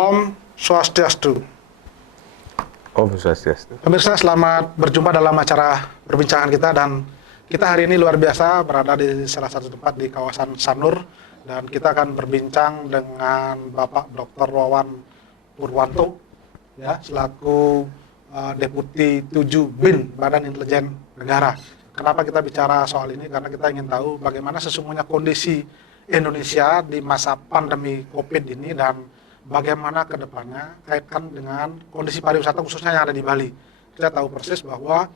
Om Swastiastu. Om Swastiastu. Pemirsa, selamat berjumpa dalam acara perbincangan kita, dan kita hari ini luar biasa berada di salah satu tempat di kawasan Sanur, dan kita akan berbincang dengan Bapak Dr. Wawan Purwanto, ya, selaku Deputi 7 BIN Badan Intelijen Negara. Kenapa kita bicara soal ini? Karena kita ingin tahu bagaimana sesungguhnya kondisi Indonesia di masa pandemi COVID ini, dan bagaimana ke depannya kaitkan dengan kondisi pariwisata khususnya yang ada di Bali. Kita tahu persis bahwa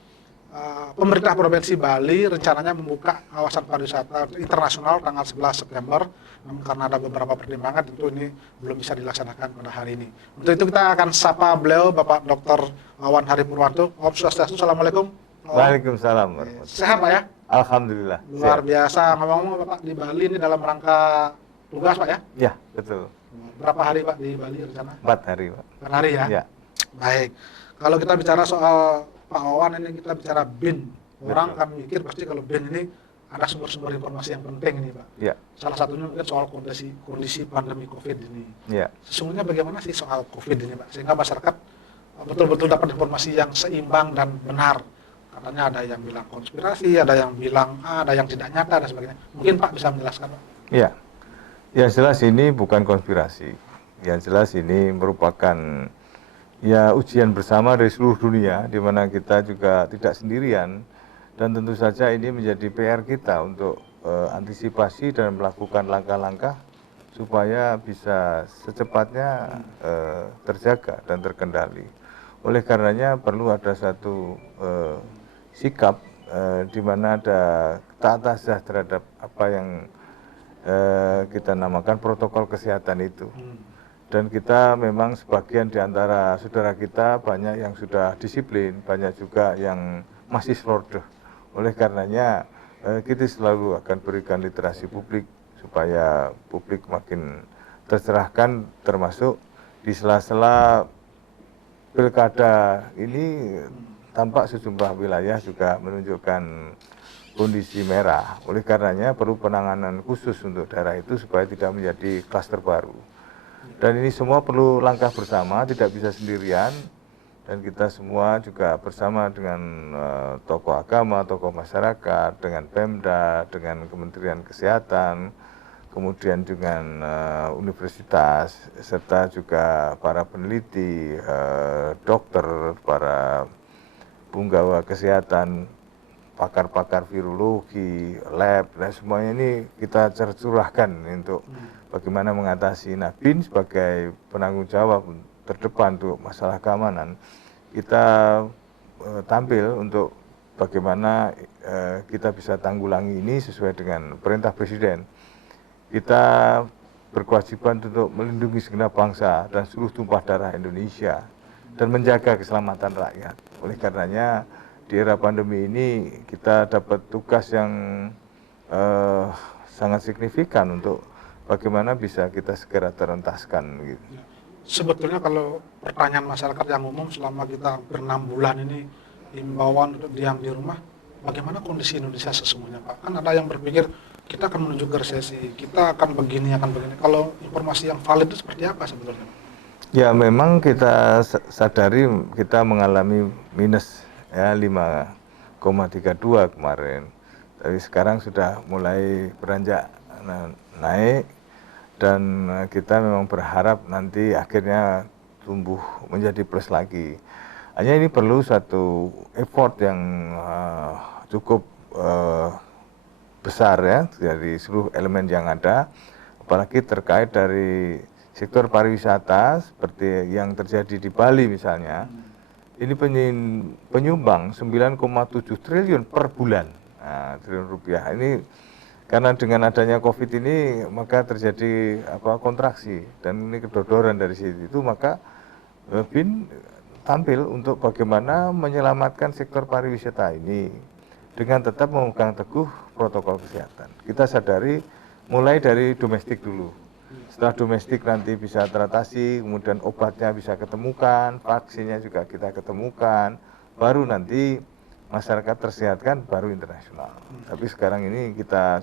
pemerintah Provinsi Bali rencananya membuka kawasan pariwisata internasional tanggal 11 September, namun karena ada beberapa pertimbangan tentu ini belum bisa dilaksanakan pada hari ini. Untuk itu kita akan sapa beliau, Bapak Dr. Wawan Hari Purwanto. Om Swastiastu, Assalamualaikum. Waalaikumsalam. Sehat Pak ya? Alhamdulillah. Luar biasa. Ngomong-ngomong Bapak di Bali ini dalam rangka tugas Pak ya? Ya, betul. Berapa hari Pak di Bali rencana? 4 hari, Pak. 4 hari ya? Ya. Baik. Kalau kita bicara soal Pak Wawan ini, kita bicara BIN. Orang Betul. kan mikir pasti kalau BIN ini ada sumber-sumber informasi yang penting ini Pak. Ya. Salah satunya mungkin soal kondisi pandemi COVID ini. Ya. Sesungguhnya bagaimana sih soal COVID ini Pak? Sehingga masyarakat betul-betul dapat informasi yang seimbang dan benar. Katanya ada yang bilang konspirasi, ada yang bilang ada yang tidak nyata dan sebagainya. Mungkin Pak bisa menjelaskan Pak? Ya. Ya, jelas ini bukan konspirasi. Yang jelas ini merupakan ya ujian bersama dari seluruh dunia, di mana kita juga tidak sendirian, dan tentu saja ini menjadi PR kita untuk antisipasi dan melakukan langkah-langkah supaya bisa secepatnya terjaga dan terkendali. Oleh karenanya perlu ada satu sikap di mana ada taat azas terhadap apa yang kita namakan protokol kesehatan itu. Dan kita memang sebagian di antara saudara kita banyak yang sudah disiplin, banyak juga yang masih slordoh. Oleh karenanya kita selalu akan berikan literasi publik supaya publik makin tercerahkan, termasuk di sela-sela pilkada ini tampak sejumlah wilayah juga menunjukkan kondisi merah. Oleh karenanya perlu penanganan khusus untuk daerah itu supaya tidak menjadi klaster baru. Dan ini semua perlu langkah bersama, tidak bisa sendirian. Dan kita semua juga bersama dengan tokoh agama, tokoh masyarakat, dengan Pemda, dengan Kementerian Kesehatan, kemudian dengan universitas, serta juga para peneliti, dokter, para punggawa kesehatan, pakar-pakar virologi, lab, dan semuanya ini kita curahkan untuk bagaimana mengatasi. Nah, BIN sebagai penanggung jawab terdepan untuk masalah keamanan, kita tampil untuk bagaimana kita bisa tanggulangi ini sesuai dengan perintah Presiden. Kita berkewajiban untuk melindungi segenap bangsa dan seluruh tumpah darah Indonesia dan menjaga keselamatan rakyat. Oleh karenanya di era pandemi ini kita dapat tugas yang sangat signifikan untuk bagaimana bisa kita segera terentaskan gitu. Sebetulnya kalau pertanyaan masyarakat yang umum selama kita hampir 6 bulan ini himbauan untuk diam di rumah, bagaimana kondisi Indonesia sesungguhnya Pak? Kan ada yang berpikir kita akan menuju ke resesi, kita akan begini, akan begini. Kalau informasi yang valid itu seperti apa sebetulnya? Ya, memang kita sadari kita mengalami minus ya 5,32 kemarin. Tapi sekarang sudah mulai beranjak naik, dan kita memang berharap nanti akhirnya tumbuh menjadi plus lagi. Hanya ini perlu satu effort yang cukup besar ya dari seluruh elemen yang ada, apalagi terkait dari sektor pariwisata seperti yang terjadi di Bali misalnya. Ini penyumbang 9,7 triliun per bulan, triliun rupiah. Ini karena dengan adanya COVID ini maka terjadi kontraksi, dan ini kedodoran dari situ, maka BIN tampil untuk bagaimana menyelamatkan sektor pariwisata ini dengan tetap memegang teguh protokol kesehatan. Kita sadari mulai dari domestik dulu. Setelah domestik nanti bisa teratasi, kemudian obatnya bisa ketemukan, vaksinnya juga kita ketemukan, baru nanti masyarakat tersehatkan, baru internasional. Tapi sekarang ini kita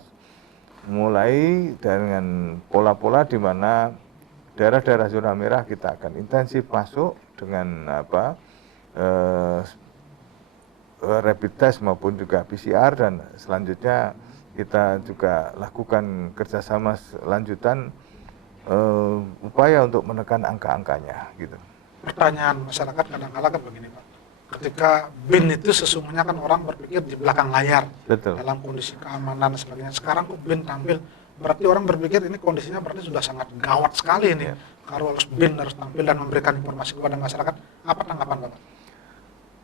mulai dengan pola-pola di mana daerah-daerah zona merah kita akan intensif masuk dengan rapid test maupun juga PCR, dan selanjutnya kita juga lakukan kerjasama lanjutan upaya untuk menekan angka-angkanya gitu. Pertanyaan masyarakat kadang-kala kan begini Pak, ketika BIN itu sesungguhnya kan orang berpikir di belakang layar, Betul. dalam kondisi keamanan dan sebagainya. Sekarang kok BIN tampil, berarti orang berpikir ini kondisinya berarti sudah sangat gawat sekali ini. Ya. Kalau harus BIN harus tampil dan memberikan informasi kepada masyarakat, apa tanggapan Bapak?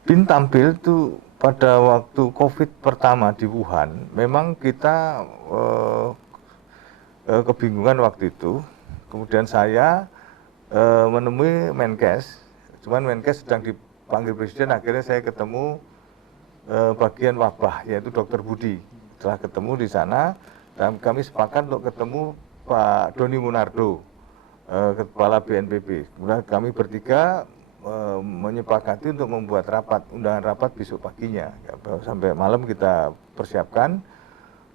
BIN tampil itu pada waktu COVID pertama di Wuhan, memang kita kebingungan waktu itu. Kemudian saya menemui Menkes, cuman Menkes sedang dipanggil Presiden, akhirnya saya ketemu bagian wabah, yaitu Dr. Budi. Setelah ketemu di sana, dan kami sepakat untuk ketemu Pak Doni Munardo, Kepala BNPB. Kemudian kami bertiga menyepakati untuk membuat undangan rapat besok paginya. Sampai malam kita persiapkan.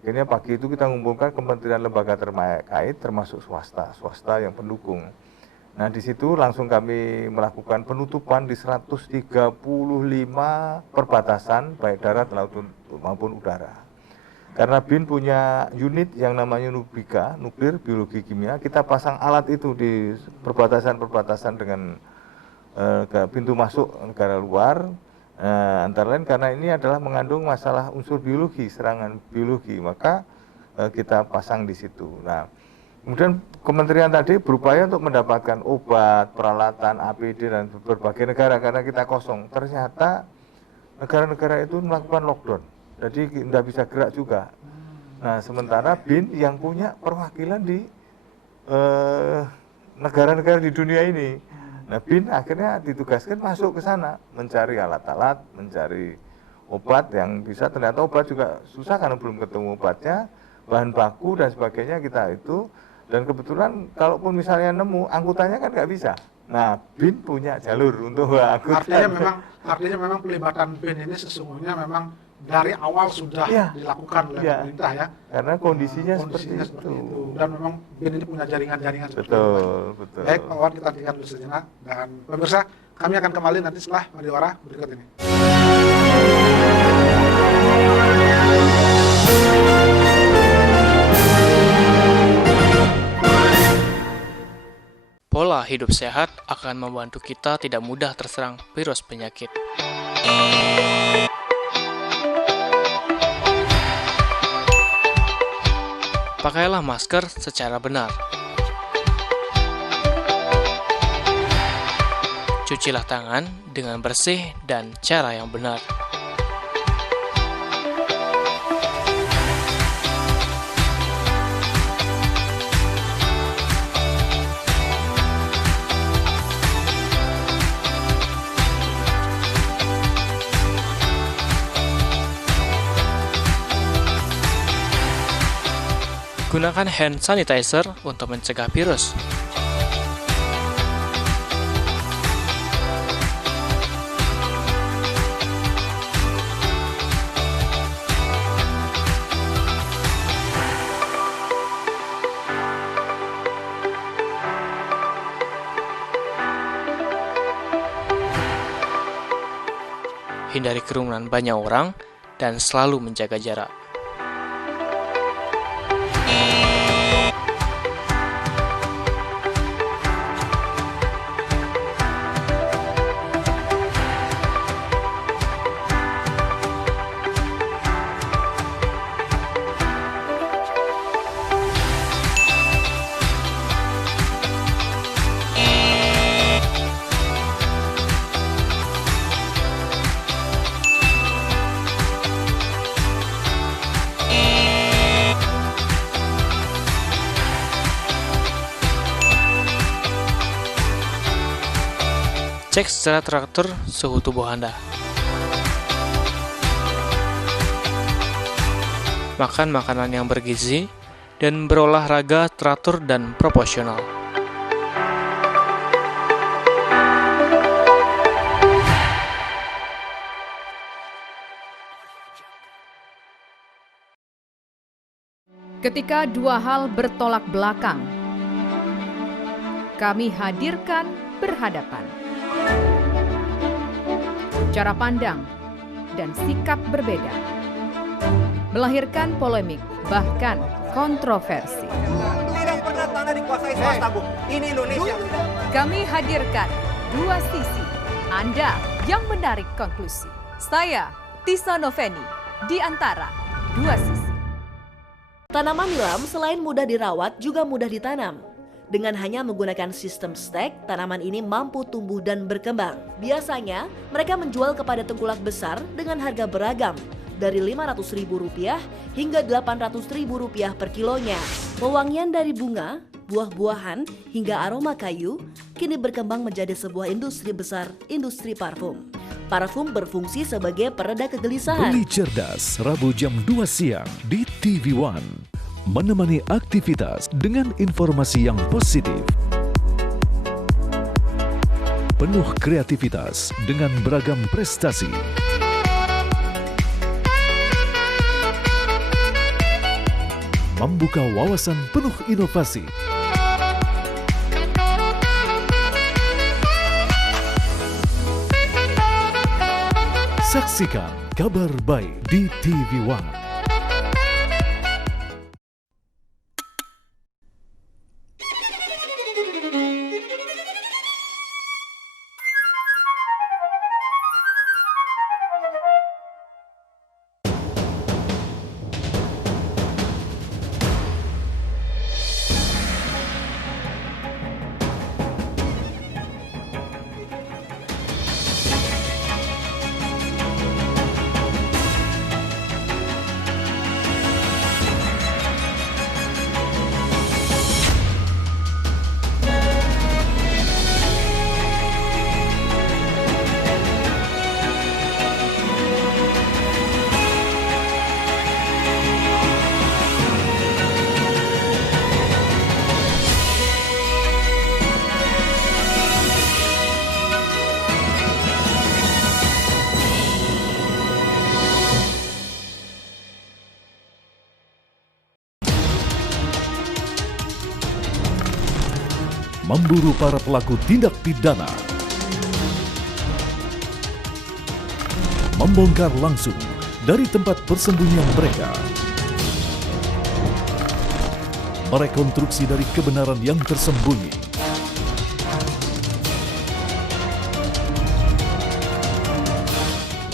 Akhirnya pagi itu kita mengumpulkan kementerian lembaga terkait, termasuk swasta yang pendukung. Nah di situ langsung kami melakukan penutupan di 135 perbatasan, baik darat, laut maupun udara. Karena BIN punya unit yang namanya Nubika, nuklir, biologi, kimia, kita pasang alat itu di perbatasan-perbatasan dengan pintu masuk negara luar, antara lain karena ini adalah mengandung masalah unsur biologi, serangan biologi, maka kita pasang di situ. Nah, kemudian kementerian tadi berupaya untuk mendapatkan obat, peralatan, APD dan berbagai negara karena kita kosong. Ternyata negara-negara itu melakukan lockdown, jadi tidak bisa gerak juga. Nah, sementara BIN yang punya perwakilan di negara-negara di dunia ini. Nah, BIN akhirnya ditugaskan masuk ke sana, mencari alat-alat, mencari obat yang bisa, ternyata obat juga susah karena belum ketemu obatnya, bahan baku dan sebagainya kita itu, dan kebetulan kalaupun misalnya nemu, angkutannya kan nggak bisa. Nah, BIN punya jalur untuk angkutan. Artinya memang pelibatan BIN ini sesungguhnya memang dari awal sudah dilakukan oleh pemerintah ya. Karena kondisinya seperti itu. Dan memang BIN ini punya jaringan-jaringan seperti itu. Betul. Baik Pak Wawan, kita tinggal dulu sejenak. Dan pemirsa, kami akan kembali nanti setelah pariwara berikut ini. Pola hidup sehat akan membantu kita tidak mudah terserang virus penyakit. Pakailah masker secara benar. Cucilah tangan dengan bersih dan cara yang benar. Gunakan hand sanitizer untuk mencegah virus. Hindari kerumunan banyak orang dan selalu menjaga jarak. Cek secara teratur suhu tubuh Anda. Makan makanan yang bergizi dan berolahraga teratur dan proporsional. Ketika dua hal bertolak belakang, kami hadirkan berhadapan. Cara pandang dan sikap berbeda melahirkan polemik, bahkan kontroversi. Tidak pernah tanah dikuasai swasta, Bu. Ini Indonesia. Kami hadirkan dua sisi, Anda yang menarik konklusi. Saya, Tisa Noveni, di antara dua sisi. Tanaman nilam selain mudah dirawat juga mudah ditanam. Dengan hanya menggunakan sistem stek, tanaman ini mampu tumbuh dan berkembang. Biasanya, mereka menjual kepada tengkulak besar dengan harga beragam, dari Rp500.000 hingga Rp800.000 per kilonya. Pewangian dari bunga, buah-buahan, hingga aroma kayu kini berkembang menjadi sebuah industri besar, industri parfum. Parfum berfungsi sebagai pereda kegelisahan. Beli Cerdas, Rabu jam 2 siang di TV One. Menemani aktivitas dengan informasi yang positif. Penuh kreativitas dengan beragam prestasi. Membuka wawasan penuh inovasi. Saksikan Kabar Baik di TV One. Memburu para pelaku tindak pidana. Membongkar langsung dari tempat persembunyian mereka. Merekonstruksi dari kebenaran yang tersembunyi.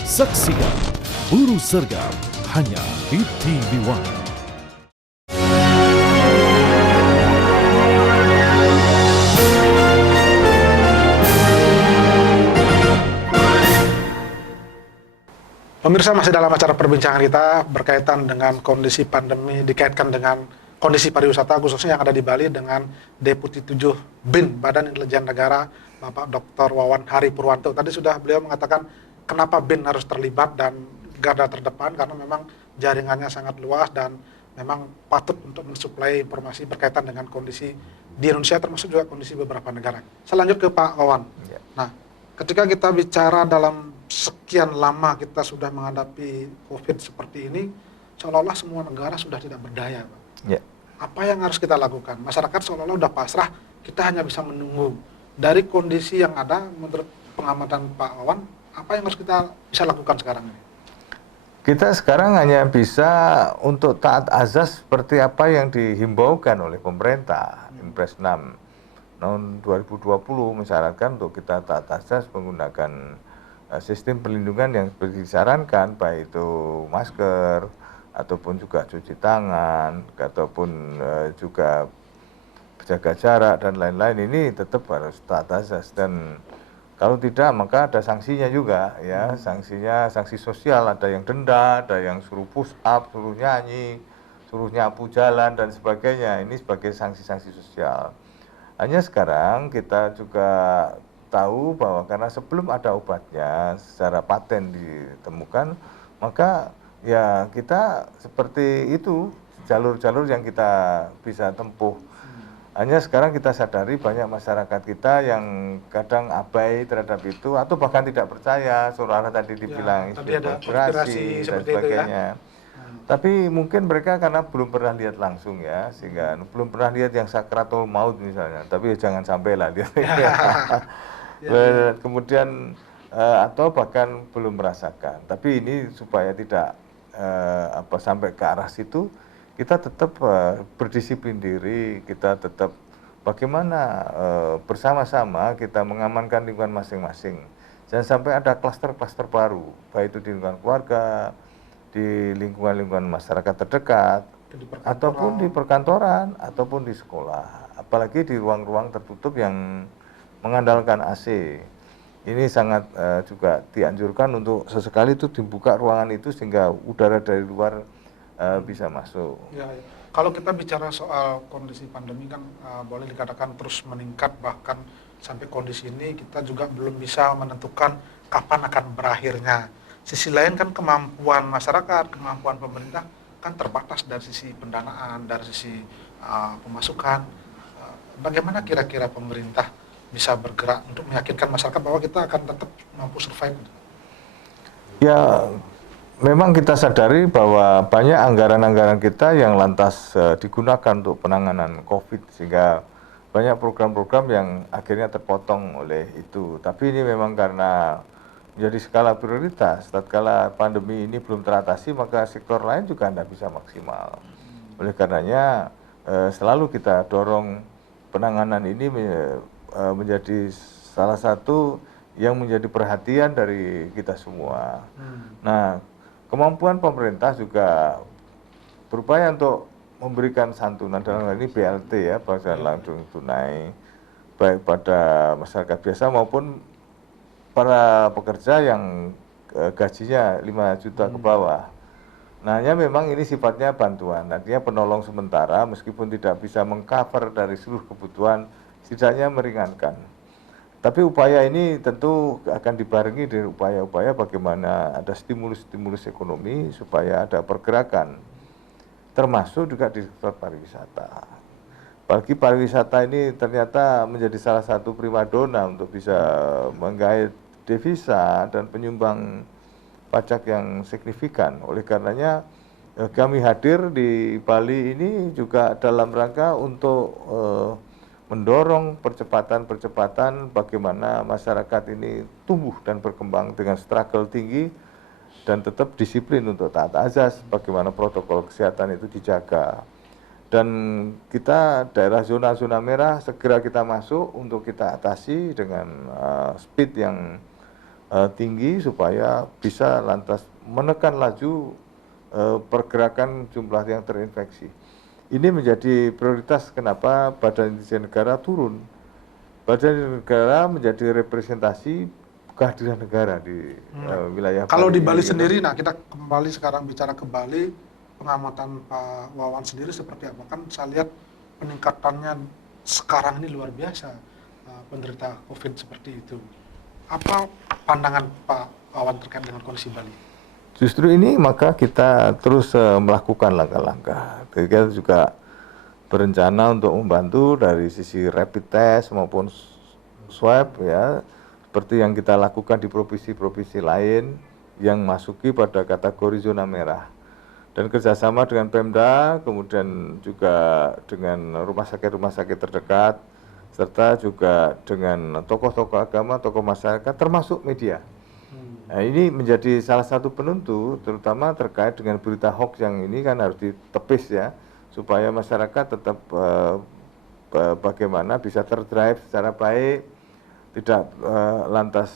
Saksikan Buru Sergap hanya di TV One. Pemirsa, masih dalam acara perbincangan kita berkaitan dengan kondisi pandemi, dikaitkan dengan kondisi pariwisata khususnya yang ada di Bali dengan Deputi 7 BIN Badan Intelijen Negara Bapak Dr. Wawan Hari Purwanto. Tadi sudah beliau mengatakan kenapa BIN harus terlibat dan garda terdepan karena memang jaringannya sangat luas dan memang patut untuk mensuplai informasi berkaitan dengan kondisi di Indonesia termasuk juga kondisi beberapa negara. Saya lanjut ke Pak Wawan. Nah, ketika kita bicara dalam sekian lama kita sudah menghadapi COVID seperti ini, seolah-olah semua negara sudah tidak berdaya, Pak. Ya. Apa yang harus kita lakukan? Masyarakat seolah-olah sudah pasrah, kita hanya bisa menunggu. Dari kondisi yang ada, menurut pengamatan Pak Wawan, apa yang harus kita bisa lakukan sekarang ini? Kita sekarang hanya bisa untuk taat azas seperti apa yang dihimbaukan oleh pemerintah, Impres 6 tahun 2020 mensyaratkan untuk kita taat azas menggunakan sistem perlindungan yang disarankan, baik itu masker ataupun juga cuci tangan ataupun juga jaga jarak dan lain-lain. Ini tetap harus taat azas dan kalau tidak maka ada sanksinya juga ya. Sanksinya sanksi sosial, ada yang denda, ada yang suruh push up, suruh nyanyi, suruh nyapu jalan dan sebagainya. Ini sebagai sanksi-sanksi sosial. Hanya sekarang kita juga tahu bahwa karena sebelum ada obatnya secara paten ditemukan, maka ya kita seperti itu jalur-jalur yang kita bisa tempuh. Hanya sekarang kita sadari banyak masyarakat kita yang kadang abai terhadap itu atau bahkan tidak percaya, seolah-olah tadi dibilang tadi ada konspirasi dan sebagainya. Tapi mungkin mereka karena belum pernah lihat langsung ya, sehingga belum pernah lihat yang sakratul maut misalnya. Tapi jangan sampai lah lihat. Kemudian atau bahkan belum merasakan. Tapi ini supaya tidak sampai ke arah situ, kita tetap berdisiplin diri, kita tetap bagaimana bersama-sama kita mengamankan lingkungan masing-masing. Jangan sampai ada klaster-klaster baru, baik itu di lingkungan keluarga, di lingkungan-lingkungan masyarakat terdekat, ataupun di perkantoran, ataupun di sekolah. Apalagi di ruang-ruang tertutup yang mengandalkan AC. Ini sangat juga dianjurkan untuk sesekali itu dibuka ruangan itu sehingga udara dari luar bisa masuk. Ya, ya. Kalau kita bicara soal kondisi pandemi kan boleh dikatakan terus meningkat, bahkan sampai kondisi ini kita juga belum bisa menentukan kapan akan berakhirnya. Sisi lain kan kemampuan masyarakat, kemampuan pemerintah kan terbatas dari sisi pendanaan, dari sisi pemasukan. Bagaimana kira-kira pemerintah bisa bergerak untuk meyakinkan masyarakat bahwa kita akan tetap mampu survive? Ya, memang kita sadari bahwa banyak anggaran-anggaran kita yang lantas digunakan untuk penanganan COVID, sehingga banyak program-program yang akhirnya terpotong oleh itu. Tapi ini memang karena menjadi skala prioritas. Tatkala pandemi ini belum teratasi, maka sektor lain juga tidak bisa maksimal. Oleh karenanya selalu kita dorong penanganan ini menjadi salah satu yang menjadi perhatian dari kita semua. Nah, kemampuan pemerintah juga berupaya untuk memberikan santunan, dalam hal ini BLT ya, bantuan langsung tunai, baik pada masyarakat biasa maupun para pekerja yang gajinya 5 juta ke bawah. Nah, hanya memang ini sifatnya bantuan, artinya penolong sementara, meskipun tidak bisa mengcover dari seluruh kebutuhan, setidaknya meringankan. Tapi upaya ini tentu akan dibarengi dengan upaya-upaya bagaimana ada stimulus-stimulus ekonomi supaya ada pergerakan, termasuk juga di sektor pariwisata. Apalagi pariwisata ini ternyata menjadi salah satu primadona untuk bisa menggait devisa dan penyumbang pajak yang signifikan. Oleh karenanya kami hadir di Bali ini juga dalam rangka untuk mendorong percepatan bagaimana masyarakat ini tumbuh dan berkembang dengan struggle tinggi dan tetap disiplin untuk taat azas, bagaimana protokol kesehatan itu dijaga. Dan kita daerah zona-zona merah segera kita masuk untuk kita atasi dengan speed yang tinggi supaya bisa lantas menekan laju pergerakan jumlah yang terinfeksi. Ini menjadi prioritas kenapa Badan Intelijen Negara turun. Badan Intelijen Negara menjadi representasi kehadiran negara di wilayah Kalau di Bali ini, sendiri, nah kita kembali sekarang bicara ke Bali, pengamatan Pak Wawan sendiri seperti apa? Kan saya lihat peningkatannya sekarang ini luar biasa, penderita COVID seperti itu. Apa pandangan Pak Wawan terkait dengan kondisi Bali? Justru ini maka kita terus melakukan langkah-langkah. Kita juga berencana untuk membantu dari sisi rapid test maupun swab ya, seperti yang kita lakukan di provinsi-provinsi lain yang masuki pada kategori zona merah. Dan kerjasama dengan Pemda, kemudian juga dengan rumah sakit terdekat, serta juga dengan tokoh-tokoh agama, tokoh masyarakat, termasuk media. Nah, ini menjadi salah satu penentu, terutama terkait dengan berita hoax yang ini kan harus ditepis ya, supaya masyarakat tetap bagaimana bisa terdrive secara baik, tidak lantas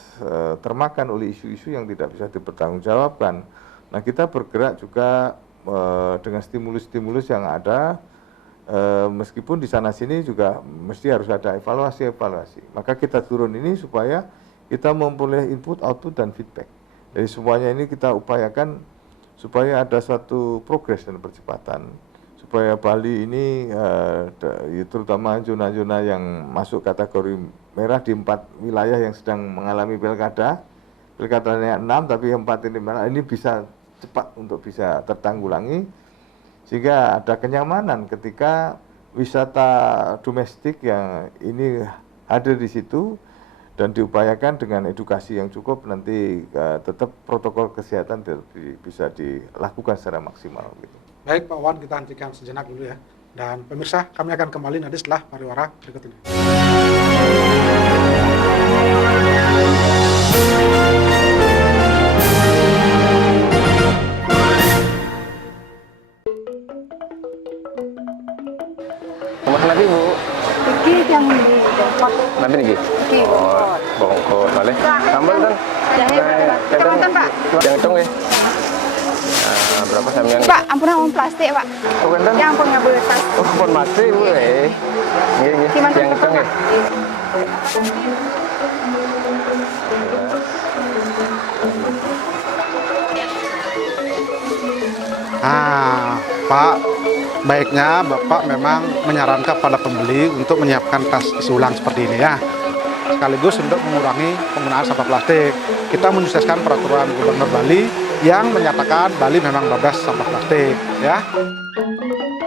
termakan oleh isu-isu yang tidak bisa dipertanggungjawabkan. Nah, kita bergerak juga dengan stimulus-stimulus yang ada, meskipun di sana sini juga mesti harus ada evaluasi. Maka kita turun ini supaya kita memperoleh input, output, dan feedback. Jadi semuanya ini kita upayakan supaya ada suatu progres dan percepatan. Supaya Bali ini, terutama zona-zona yang masuk kategori merah di 4 wilayah yang sedang mengalami pilkadanya 6, tapi 4 ini merah, ini bisa cepat untuk bisa tertanggulangi. Sehingga ada kenyamanan ketika wisata domestik yang ini hadir di situ, dan diupayakan dengan edukasi yang cukup nanti tetap protokol kesehatan bisa dilakukan secara maksimal gitu. Baik Pak Wawan, kita hentikan sejenak dulu ya. Dan pemirsa, kami akan kembali nanti setelah pariwara berikut ini. Mas nanti Bu, Iki yang di depot. nanti nih. Iki Oh, bongkot balik. Sambal kan? Jahe berapa? Pak. Yang hitung ya. Nah, berapa sampean? Pak, ampunan uang plastik, Pak. Oh, kan? Yang ampun nggak boleh tas. Oh, pun masih Bu. Iya. Gimana Yang hitung ya. Pak, baiknya Bapak memang menyarankan pada pembeli untuk menyiapkan tas isi ulang seperti ini ya. Sekaligus untuk mengurangi penggunaan sampah plastik. Kita menyukseskan peraturan Gubernur Bali yang menyatakan Bali memang bebas sampah plastik ya.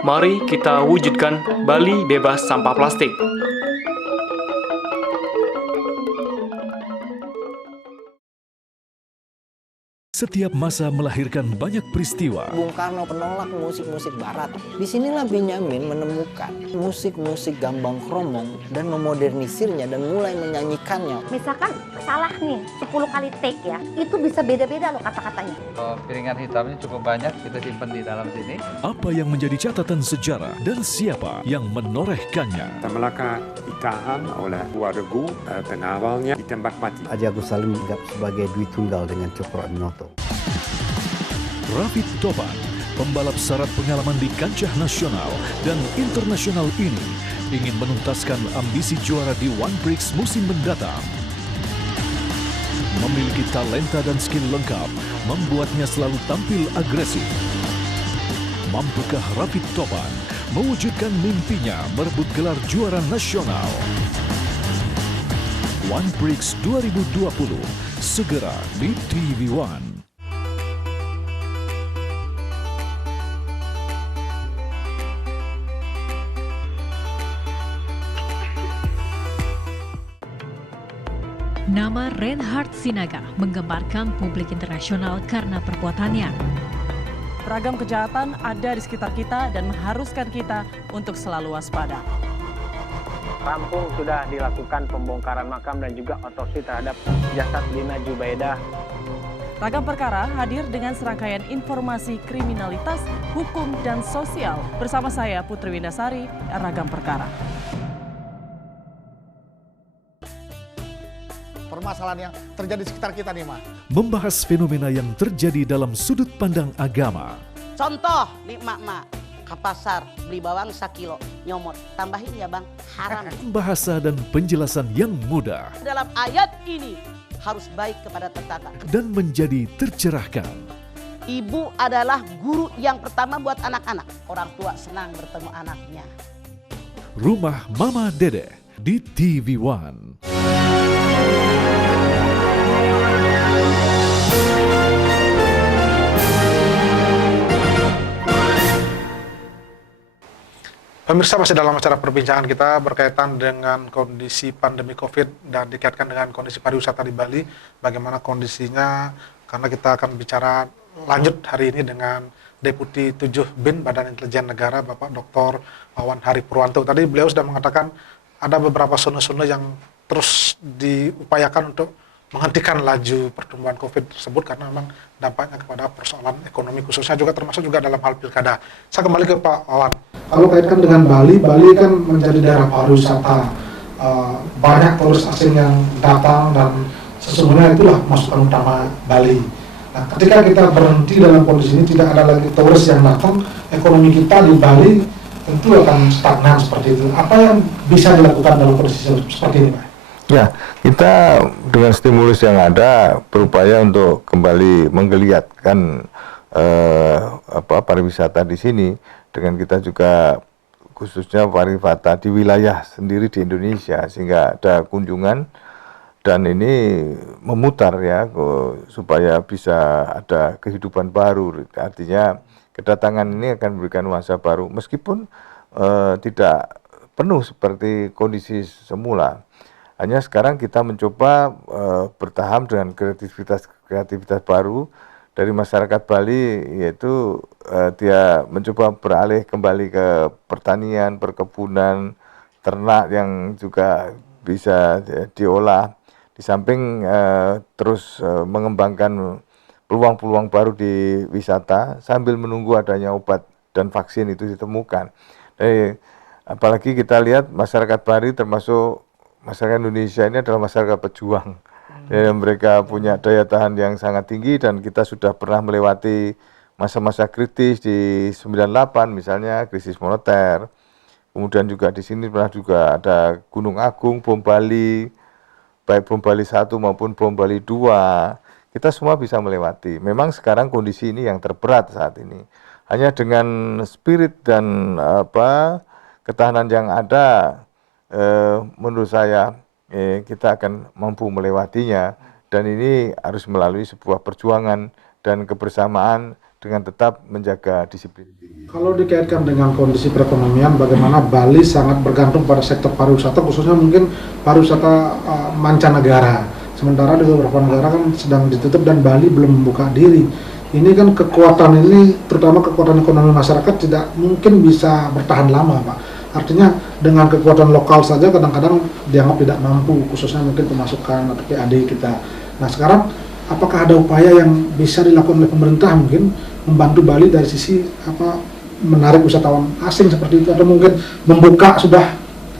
Mari kita wujudkan Bali bebas sampah plastik. Setiap masa melahirkan banyak peristiwa. Bung Karno penolak musik-musik barat. Disinilah Benyamin menemukan musik-musik gambang kromong dan memodernisirnya dan mulai menyanyikannya. Misalkan salah nih 10 kali take ya, itu bisa beda-beda loh kata-katanya. Piringan hitamnya cukup banyak, kita simpan di dalam sini. Apa yang menjadi catatan sejarah dan siapa yang menorehkannya? Melaka ditahan oleh dua regu pengawalnya ditembak mati. Haji Agus Salim dianggap sebagai Dwi Tunggal dengan Cokro Aminoto. Rafid Topan, pembalap syarat pengalaman di kancah nasional dan internasional ini, ingin menuntaskan ambisi juara di One Prix musim mendatang. Memiliki talenta dan skill lengkap, membuatnya selalu tampil agresif. Mampukah Rafid Topan mewujudkan mimpinya merebut gelar juara nasional? One Prix 2020 segera di TV One. Nama Reinhard Sinaga menggemparkan publik internasional karena perbuatannya. Beragam kejahatan ada di sekitar kita dan mengharuskan kita untuk selalu waspada. Rampung sudah dilakukan pembongkaran makam dan juga otopsi terhadap jasad Lina Jubaidah. Ragam Perkara hadir dengan serangkaian informasi kriminalitas, hukum, dan sosial. Bersama saya Putri Windasari, Ragam Perkara. Permasalahan yang terjadi di sekitar kita nih, Ma. Membahas fenomena yang terjadi dalam sudut pandang agama. Contoh nih mak-mak, ke pasar beli bawang 1 kilo, nyomot, tambahin ya bang, haram. Bahasa dan penjelasan yang mudah. Dalam ayat ini harus baik kepada tetangga. Dan menjadi tercerahkan. Ibu adalah guru yang pertama buat anak-anak. Orang tua senang bertemu anaknya. Rumah Mama Dede di TV One. Pemirsa, masih dalam acara perbincangan kita berkaitan dengan kondisi pandemi COVID dan dikaitkan dengan kondisi pariwisata di Bali, bagaimana kondisinya, karena kita akan bicara lanjut hari ini dengan Deputi 7 BIN Badan Intelijen Negara, Bapak Dr. Wawan Hari Purwanto. Tadi beliau sudah mengatakan ada beberapa zona-zona yang terus diupayakan untuk menghentikan laju pertumbuhan COVID tersebut karena memang dampaknya kepada persoalan ekonomi khususnya juga termasuk juga dalam hal pilkada. Saya kembali ke Pak Wawan. Kalau kaitkan dengan Bali, Bali kan menjadi daerah pariwisata, banyak turis asing yang datang dan sesungguhnya itulah masukan utama Bali. Nah, ketika kita berhenti dalam kondisi ini, tidak ada lagi turis yang datang, ekonomi kita di Bali tentu akan stagnan seperti itu. Apa yang bisa dilakukan dalam kondisi seperti ini, Pak? Ya, kita dengan stimulus yang ada berupaya untuk kembali menggeliatkan pariwisata di sini, dengan kita juga khususnya pariwisata di wilayah sendiri di Indonesia sehingga ada kunjungan dan ini memutar ya supaya bisa ada kehidupan baru. Artinya kedatangan ini akan memberikan nuansa baru meskipun tidak penuh seperti kondisi semula. Hanya sekarang kita mencoba bertahap dengan kreativitas baru dari masyarakat Bali, yaitu dia mencoba beralih kembali ke pertanian, perkebunan, ternak yang juga bisa diolah. Di samping terus mengembangkan peluang-peluang baru di wisata sambil menunggu adanya obat dan vaksin itu ditemukan. Apalagi kita lihat masyarakat Bali termasuk masyarakat Indonesia ini adalah masyarakat pejuang. Mereka punya daya tahan yang sangat tinggi dan kita sudah pernah melewati masa-masa kritis di 98 misalnya krisis moneter. Kemudian juga di sini pernah juga ada Gunung Agung, bom Bali, baik bom Bali 1 maupun bom Bali 2. Kita semua bisa melewati. Memang sekarang kondisi ini yang terberat saat ini. Hanya dengan spirit dan ketahanan yang ada, menurut saya kita akan mampu melewatinya, dan ini harus melalui sebuah perjuangan dan kebersamaan dengan tetap menjaga disiplin. Kalau dikaitkan dengan kondisi perekonomian, bagaimana Bali sangat bergantung pada sektor pariwisata, khususnya mungkin pariwisata mancanegara. Sementara di beberapa negara kan sedang ditutup dan Bali belum membuka diri. Ini kan kekuatan ini, terutama kekuatan ekonomi masyarakat, tidak mungkin bisa bertahan lama, Pak. Artinya dengan kekuatan lokal saja kadang-kadang dianggap tidak mampu, khususnya mungkin pemasukan atau PAD kita. Nah sekarang apakah ada upaya yang bisa dilakukan oleh pemerintah mungkin membantu Bali dari sisi menarik wisatawan asing seperti itu, atau mungkin membuka sudah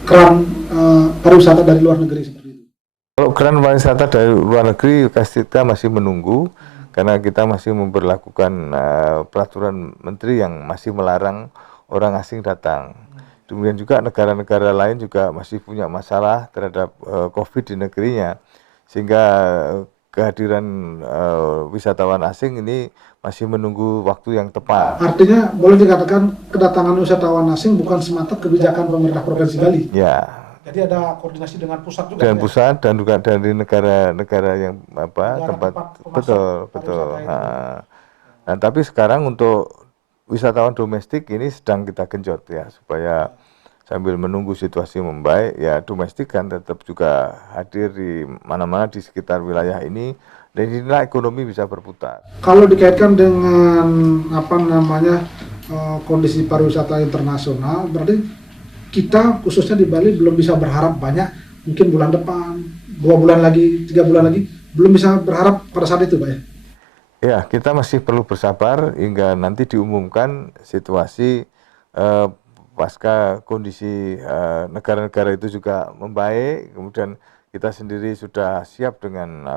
keran pariwisata dari luar negeri seperti itu? Kalau keran pariwisata dari luar negeri kita masih menunggu, karena kita masih memberlakukan peraturan menteri yang masih melarang orang asing datang. Kemudian juga negara-negara lain juga masih punya masalah terhadap COVID di negerinya, sehingga kehadiran wisatawan asing ini masih menunggu waktu yang tepat. Artinya boleh dikatakan kedatangan wisatawan asing bukan semata kebijakan pemerintah Provinsi Bali. Ya. Jadi ada koordinasi dengan pusat juga. Dengan pusat dan juga dari negara-negara yang tempat betul. Nah, tapi sekarang untuk wisatawan domestik ini sedang kita genjot ya, supaya sambil menunggu situasi membaik, ya domestik kan tetap juga hadir di mana-mana di sekitar wilayah ini, dan inilah ekonomi bisa berputar. Kalau dikaitkan dengan kondisi pariwisata internasional, berarti kita khususnya di Bali belum bisa berharap banyak, mungkin bulan depan, 2 bulan lagi, 3 bulan lagi, belum bisa berharap pada saat itu, Pak ya? Ya, kita masih perlu bersabar hingga nanti diumumkan situasi pasca kondisi negara-negara itu juga membaik, kemudian kita sendiri sudah siap dengan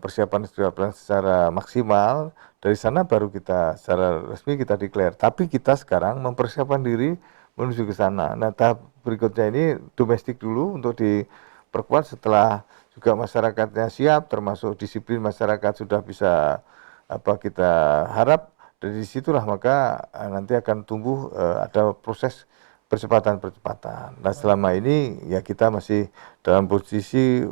persiapan secara maksimal. Dari sana baru kita secara resmi kita declare. Tapi kita sekarang mempersiapkan diri menuju ke sana. Nah, tahap berikutnya ini domestik dulu untuk diperkuat, setelah juga masyarakatnya siap, termasuk disiplin masyarakat sudah bisa kita harap. Dari situlah maka nanti akan tumbuh ada proses percepatan. Nah selama ini ya kita masih dalam posisi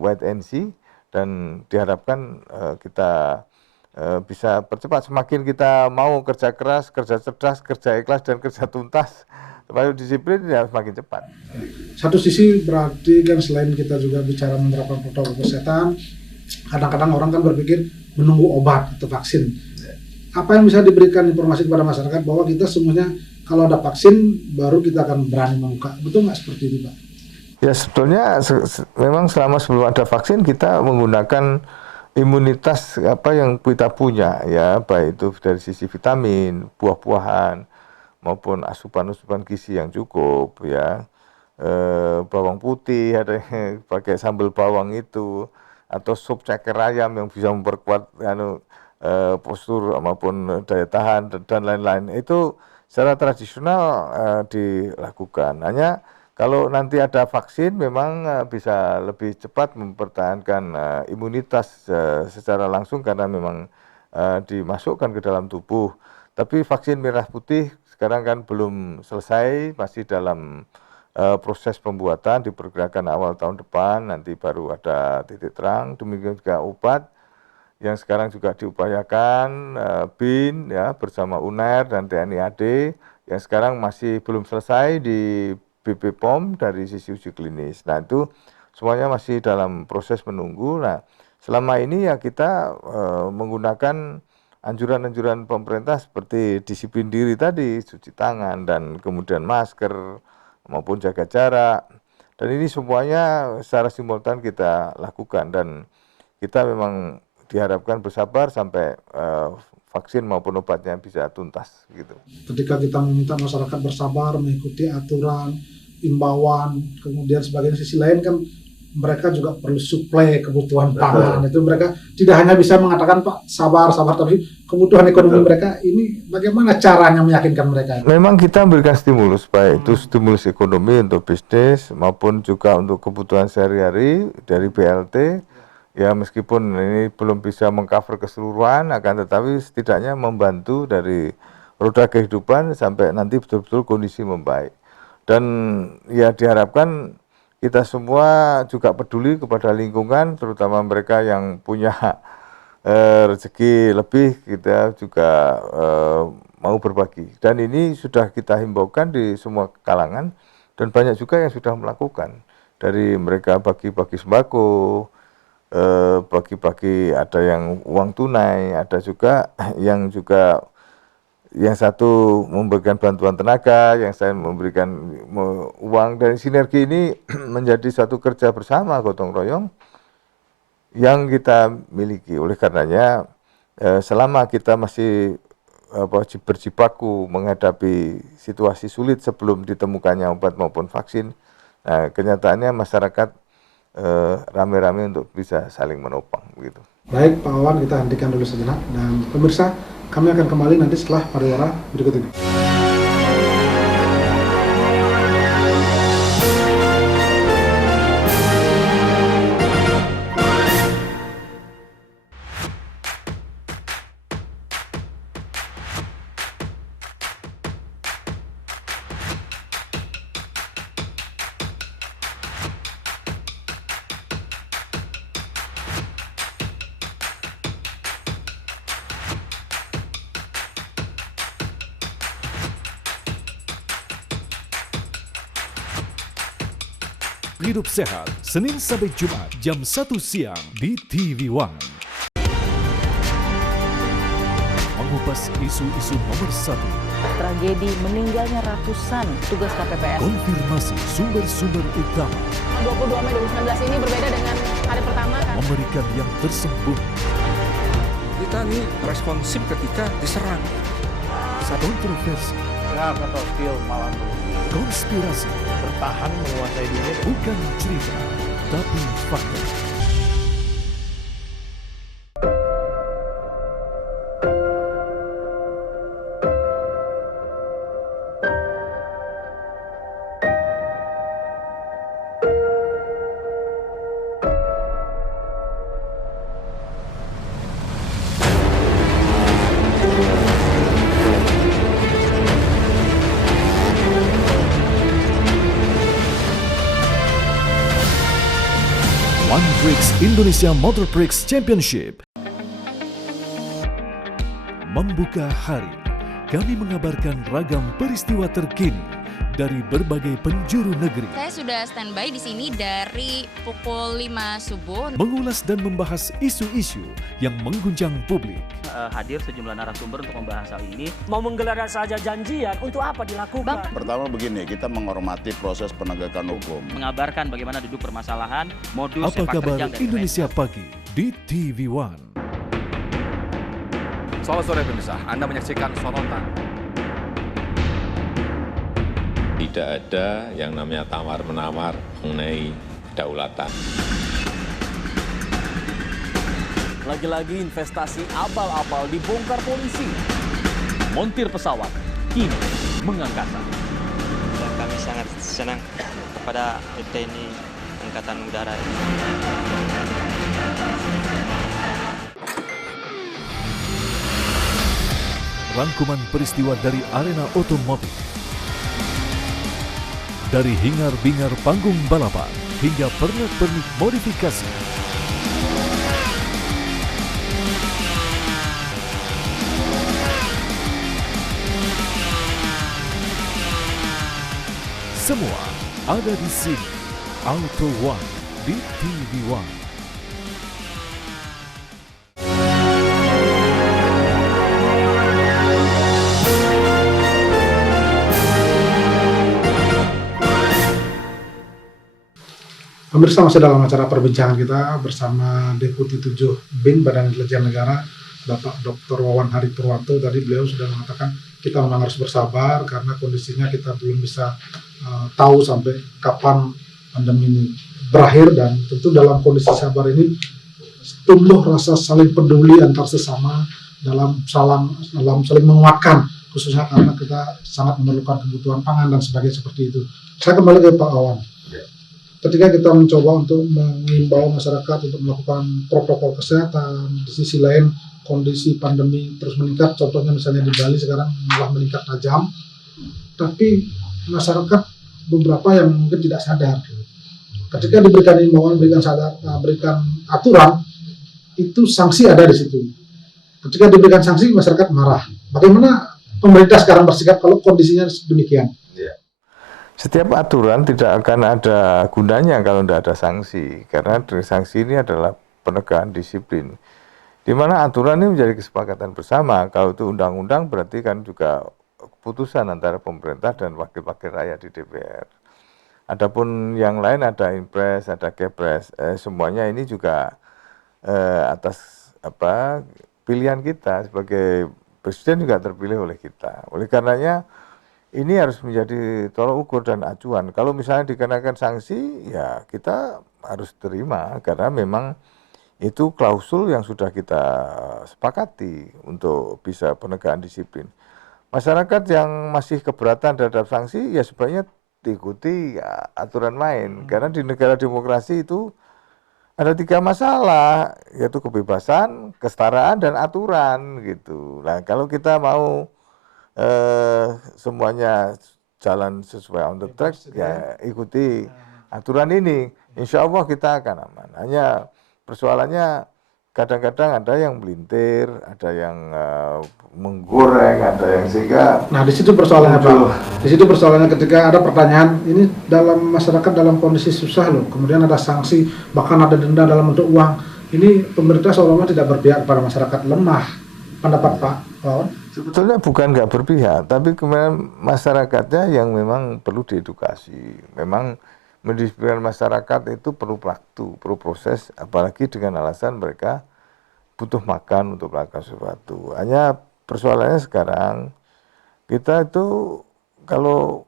wait and see, dan diharapkan kita bisa percepat. Semakin kita mau kerja keras, kerja cerdas, kerja ikhlas, dan kerja tuntas, supaya disiplin ya semakin cepat. Satu sisi berarti kan selain kita juga bicara menerapkan protokol kesehatan, kadang-kadang orang kan berpikir menunggu obat atau vaksin. Apa yang bisa diberikan informasi kepada masyarakat bahwa kita semuanya kalau ada vaksin baru kita akan berani membuka, betul nggak seperti itu, Pak? Ya sebetulnya memang selama sebelum ada vaksin kita menggunakan imunitas yang kita punya ya, baik itu dari sisi vitamin, buah-buahan maupun asupan gizi yang cukup ya, bawang putih ada yang pakai sambal bawang itu, atau sup ceker ayam yang bisa memperkuat postur maupun daya tahan dan lain-lain, itu secara tradisional dilakukan. Hanya kalau nanti ada vaksin memang bisa lebih cepat mempertahankan imunitas secara langsung, karena memang dimasukkan ke dalam tubuh. Tapi vaksin merah putih sekarang kan belum selesai, masih dalam proses pembuatan, diperkirakan awal tahun depan nanti baru ada titik terang. Demikian juga obat yang sekarang juga diupayakan BIN ya bersama UNER dan TNI AD, yang sekarang masih belum selesai di BP POM dari sisi uji klinis. Nah itu semuanya masih dalam proses menunggu. Nah selama ini ya kita menggunakan anjuran-anjuran pemerintah seperti disiplin diri tadi, cuci tangan dan kemudian masker maupun jaga jarak. Dan ini semuanya secara simultan kita lakukan dan kita memang diharapkan bersabar sampai vaksin maupun obatnya bisa tuntas gitu. Ketika kita meminta masyarakat bersabar, mengikuti aturan, imbauan, kemudian sebagai sisi lain kan mereka juga perlu suplai kebutuhan pangan. Itu mereka tidak hanya bisa mengatakan Pak sabar, tapi kebutuhan ekonomi mereka ini bagaimana caranya meyakinkan mereka? Memang kita memberikan stimulus, baik itu stimulus ekonomi untuk bisnis maupun juga untuk kebutuhan sehari-hari dari BLT. Ya meskipun ini belum bisa mengcover keseluruhan, akan tetapi setidaknya membantu dari roda kehidupan sampai nanti betul-betul kondisi membaik. Dan ya diharapkan kita semua juga peduli kepada lingkungan, terutama mereka yang punya rezeki lebih, kita juga mau berbagi. Dan ini sudah kita himbaukan di semua kalangan dan banyak juga yang sudah melakukan. Dari mereka bagi-bagi sembako, bagi-bagi ada yang uang tunai, ada juga yang satu memberikan bantuan tenaga, yang saya memberikan uang. Dan sinergi ini menjadi satu kerja bersama gotong royong yang kita miliki. Oleh karenanya selama kita masih berjibaku menghadapi situasi sulit sebelum ditemukannya obat maupun vaksin, kenyataannya masyarakat rame-rame untuk bisa saling menopang begitu. Baik Pak Wawan, kita hentikan dulu sejenak dan pemirsa, kami akan kembali nanti setelah pariwara berikut ini. Hidup Sehat, Senin sampai Jumat jam 1 siang di TV One. Mengupas isu-isu nomor 1. Tragedi meninggalnya ratusan tugas KPPS. Konfirmasi sumber-sumber utama. 22 Mei 2019 ini berbeda dengan hari pertama kan? Memberikan yang tersembunyi. Kita ini responsif ketika diserang. Kontroversi. Ya, atau skill malam. Konspirasi. Bertahan menguasai dunia. Bukan cerita, tapi fakta. One Bricks Indonesia Motor Prix Championship membuka hari. Kami mengabarkan ragam peristiwa terkini dari berbagai penjuru negeri. Saya sudah standby di sini dari pukul 5 subuh. Mengulas dan membahas isu-isu yang mengguncang publik. Hadir sejumlah narasumber untuk membahas hal ini. Mau menggelar saja janjian, untuk apa dilakukan? Pertama begini, kita menghormati proses penegakan hukum. Mengabarkan bagaimana duduk permasalahan, modus apa sepak kabar terjang dari Indonesia Pagi di TV One. Selamat sore pemirsa, Anda menyaksikan Sorotan. Tidak ada yang namanya tawar-menawar mengenai kedaulatan. Lagi-lagi investasi abal-abal dibongkar polisi. Montir pesawat kini mengangkasa. Dan kami sangat senang kepada TNI Angkatan Udara ini. Rangkuman peristiwa dari arena otomotif. Dari hingar-bingar panggung balapan hingga pernak-pernik modifikasi. Semua ada di sini. Auto One di TV One. Pemirsa, masih dalam acara perbincangan kita bersama Deputi 7 BIN Badan Intelijen Negara, Bapak Dr. Wawan Hari Purwanto. Tadi beliau sudah mengatakan kita memang harus bersabar karena kondisinya kita belum bisa tahu sampai kapan pandemi ini berakhir, dan tentu dalam kondisi sabar ini tumbuh rasa saling peduli antar sesama dalam saling menguatkan, khususnya karena kita sangat memerlukan kebutuhan pangan dan sebagainya seperti itu. Saya kembali ke Pak Wawan. Ketika kita mencoba untuk mengimbau masyarakat untuk melakukan protokol kesehatan, di sisi lain kondisi pandemi terus meningkat, contohnya misalnya di Bali sekarang malah meningkat tajam, tapi masyarakat beberapa yang mungkin tidak sadar. Ketika diberikan imbauan, berikan aturan, itu sanksi ada di situ. Ketika diberikan sanksi, masyarakat marah. Bagaimana pemerintah sekarang bersikap kalau kondisinya demikian? Setiap aturan tidak akan ada gunanya kalau tidak ada sanksi, karena sanksi ini adalah penegakan disiplin. Di mana aturan ini menjadi kesepakatan bersama. Kalau itu undang-undang berarti kan juga keputusan antara pemerintah dan wakil-wakil rakyat di DPR. Adapun yang lain ada Impres, ada Kepres, semuanya ini juga atas pilihan kita sebagai presiden juga terpilih oleh kita. Oleh karenanya ini harus menjadi tolak ukur dan acuan. Kalau misalnya dikenakan sanksi, ya kita harus terima karena memang itu klausul yang sudah kita sepakati untuk bisa penegakan disiplin. Masyarakat yang masih keberatan terhadap sanksi, ya sebaiknya diikuti ya, aturan main. Karena di negara demokrasi itu ada 3 masalah, yaitu kebebasan, kesetaraan, dan aturan gitu. Nah, kalau kita mau semuanya jalan sesuai on the track, ya ikuti aturan ini, insya Allah kita akan aman. Hanya persoalannya kadang-kadang ada yang melintir, ada yang menggoreng, ada yang sehingga. Nah, di situ persoalannya Pak. Di situ persoalannya ketika ada pertanyaan, ini dalam masyarakat dalam kondisi susah loh, kemudian ada sanksi, bahkan ada denda dalam bentuk uang. Ini pemerintah seolah-olah tidak berpihak kepada masyarakat lemah. Pendapat Pak Wawan? Sebetulnya bukan nggak berpihak, tapi kemudian masyarakatnya yang memang perlu diedukasi. Memang mendisiplinkan masyarakat itu perlu waktu, perlu proses, apalagi dengan alasan mereka butuh makan untuk melakukan sesuatu. Hanya persoalannya sekarang, kita itu kalau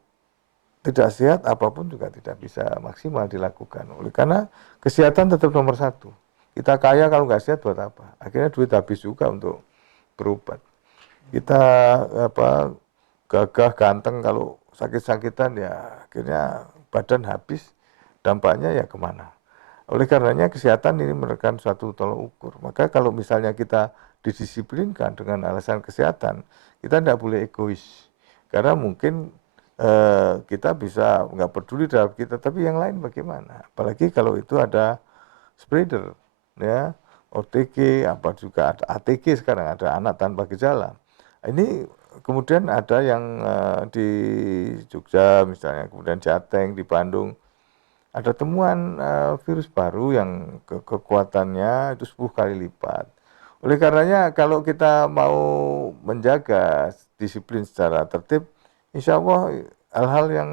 tidak sehat, apapun juga tidak bisa maksimal dilakukan. Oleh karena kesehatan tetap nomor 1. Kita kaya kalau nggak sehat buat apa? Akhirnya duit habis juga untuk berobat. Kita gagah ganteng kalau sakit-sakitan ya akhirnya badan habis, dampaknya ya kemana. Oleh karenanya kesehatan ini merupakan suatu tolak ukur. Maka kalau misalnya kita didisiplinkan dengan alasan kesehatan, kita tidak boleh egois. Karena mungkin kita bisa nggak peduli terhadap kita, tapi yang lain bagaimana? Apalagi kalau itu ada spreader, ya. OTG, apa juga ada ATG sekarang, ada anak tanpa gejala. Ini kemudian ada yang di Jogja misalnya, kemudian Jateng, di Bandung, ada temuan virus baru yang kekuatannya itu 10 kali lipat. Oleh karenanya kalau kita mau menjaga disiplin secara tertib, insya Allah hal-hal yang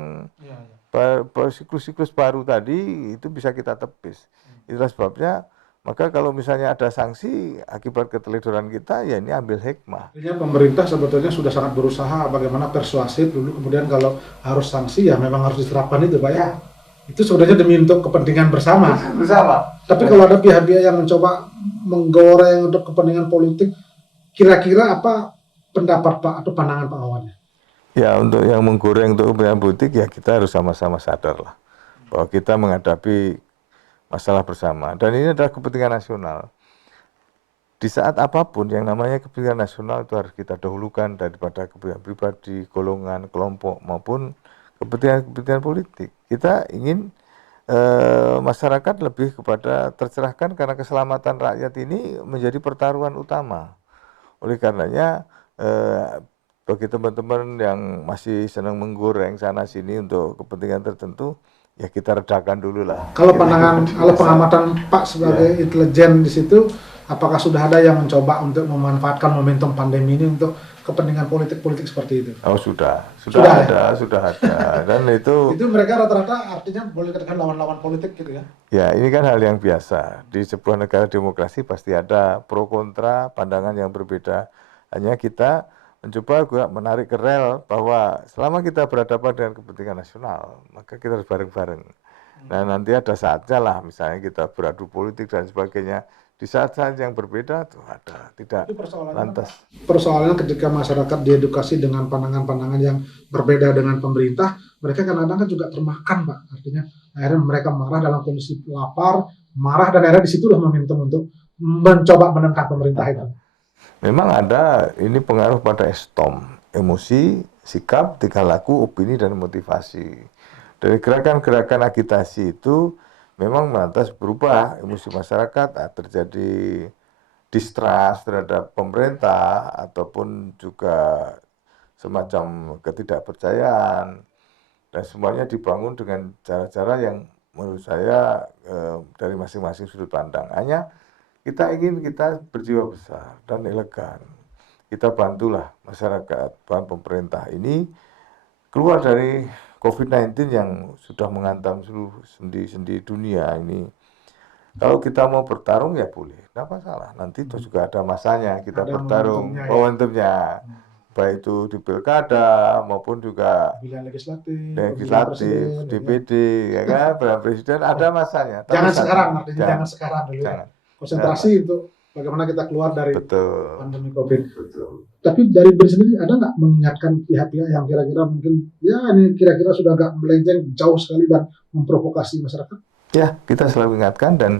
siklus-siklus baru tadi itu bisa kita tepis. Itulah sebabnya maka kalau misalnya ada sanksi akibat keteledoran kita, ya ini ambil hikmah. Artinya pemerintah sebetulnya sudah sangat berusaha bagaimana persuasif dulu, kemudian kalau harus sanksi ya memang harus diterapkan itu Pak ya. Itu sebenarnya demi untuk kepentingan bersama. Tapi kalau ada pihak-pihak yang mencoba menggoreng untuk kepentingan politik, kira-kira apa pendapat Pak atau pandangan Pak Wawan? Ya, untuk yang menggoreng untuk kepentingan politik ya kita harus sama-sama sadar lah bahwa kita menghadapi masalah bersama, dan ini adalah kepentingan nasional. Di saat apapun yang namanya kepentingan nasional itu harus kita dahulukan daripada kepentingan pribadi, golongan, kelompok maupun kepentingan politik. Kita ingin masyarakat lebih kepada tercerahkan karena keselamatan rakyat ini menjadi pertaruhan utama. Oleh karenanya bagi teman-teman yang masih senang menggoreng sana sini untuk kepentingan tertentu, ya kita redakan dulu lah. Kalau pengamatan Pak sebagai intelijen di situ, apakah sudah ada yang mencoba untuk memanfaatkan momentum pandemi ini untuk kepentingan politik seperti itu? Oh sudah ada. Dan itu mereka rata-rata artinya boleh dikatakan lawan-lawan politik gitu ya? Ya ini kan hal yang biasa. Di sebuah negara demokrasi pasti ada pro kontra, pandangan yang berbeda. Hanya kita mencoba juga menarik ke rel bahwa selama kita berhadapan dengan kepentingan nasional, maka kita harus bareng-bareng. Nah nanti ada saatnya lah, misalnya kita beradu politik dan sebagainya. Di saat-saat yang berbeda tuh ada, tidak lantas. Persoalannya ketika masyarakat diedukasi dengan pandangan-pandangan yang berbeda dengan pemerintah, mereka kadang-kadang kan juga termakan, Pak. Artinya akhirnya mereka marah dalam kondisi lapar, marah, dan akhirnya disitulah momentum untuk mencoba menentang pemerintah itu. Memang ada, ini pengaruh pada STOM, emosi, sikap, tingkah laku, opini, dan motivasi. Dari gerakan-gerakan agitasi itu memang lantas berubah emosi masyarakat, terjadi distrust terhadap pemerintah, ataupun juga semacam ketidakpercayaan, dan semuanya dibangun dengan cara-cara yang menurut saya dari masing-masing sudut pandang. Hanya kita berjiwa besar dan elegan. Kita bantulah masyarakat, pemerintah ini keluar dari COVID-19 yang sudah menghantam seluruh sendi-sendi dunia ini. Kalau kita mau bertarung ya boleh, tidak masalah. Nanti itu juga ada masanya kita ada bertarung, momentumnya. Baik itu di pilkada maupun juga legislatif, DPD, ya kan, presiden ada masanya. Jangan sekarang, jangan sekarang dulu. Konsentrasi untuk bagaimana kita keluar dari pandemi COVID. Tapi dari BRI sendiri ada nggak mengingatkan pihak-pihak yang kira-kira mungkin ya ini kira-kira sudah agak melenceng jauh sekali dan memprovokasi masyarakat? Ya, kita selalu ingatkan, dan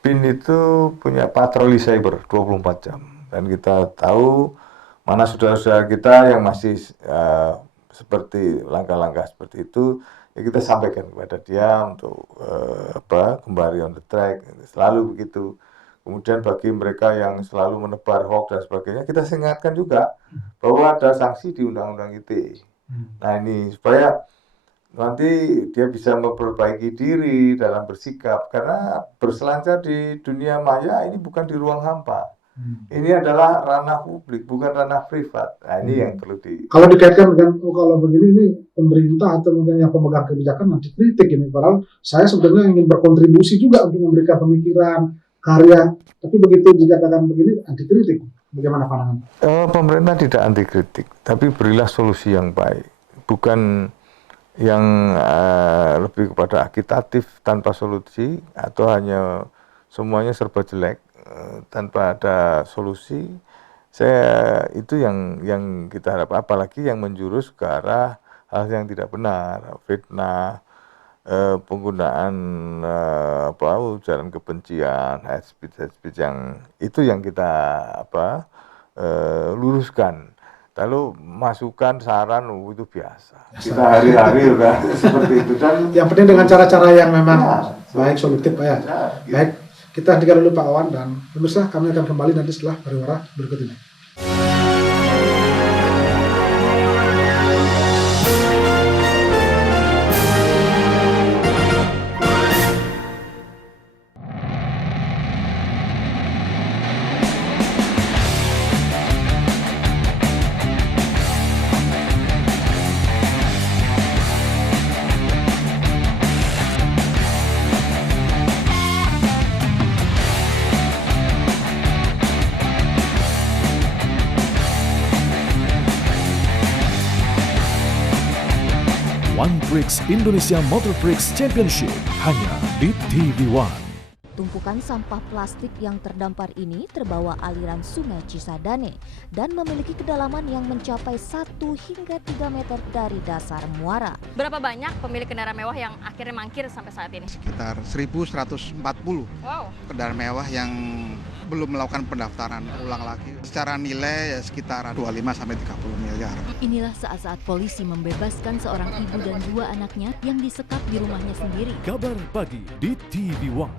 BIN itu punya patroli cyber 24 jam. Dan kita tahu mana saudara-saudara kita yang masih seperti langkah-langkah seperti itu, ya kita sampaikan kepada dia untuk kembali on the track, selalu begitu. Kemudian bagi mereka yang selalu menebar hoax dan sebagainya, kita ingatkan juga bahwa ada sanksi di Undang-Undang ITE. Nah ini supaya nanti dia bisa memperbaiki diri dalam bersikap, karena berselancar di dunia maya ini bukan di ruang hampa. Ini adalah ranah publik, bukan ranah privat. Nah ini yang perlu Kalau dikaitkan dengan kalau begini ini pemerintah atau mungkin yang pemegang kebijakan nanti kritik ini. Padahal saya sebenarnya ingin berkontribusi juga untuk memberikan pemikiran, karya. Tapi begitu dikatakan begini anti kritik. Bagaimana pandangan? Pemerintah tidak anti kritik, tapi berilah solusi yang baik, bukan yang lebih kepada agitatif tanpa solusi, atau hanya semuanya serba jelek tanpa ada solusi. Itu yang kita harap, apalagi yang menjurus ke arah hal yang tidak benar, fitnah, penggunaan ujaran kebencian, hate speech yang itu yang kita luruskan. Lalu masukan, saran itu biasa. Kita hari-hari udah seperti itu. Dan yang penting dengan cara-cara yang memang baik, solutif, Pak ya. Baik, kita hentikan dulu Pak Wawan, dan pemirsa kami akan kembali nanti setelah pariwara berikut ini. One Prix Indonesia Motor Prix Championship hanya di TV One. Tumpukan sampah plastik yang terdampar ini terbawa aliran sungai Cisadane dan memiliki kedalaman yang mencapai 1 hingga 3 meter dari dasar muara. Berapa banyak pemilik kendaraan mewah yang akhirnya mangkir sampai saat ini? Sekitar 1.140 kendaraan mewah yang belum melakukan pendaftaran ulang lagi. Secara nilai ya sekitar 25-30 miliar. Inilah saat-saat polisi membebaskan seorang ibu dan 2 anaknya yang disekap di rumahnya sendiri. Kabar pagi di TV One.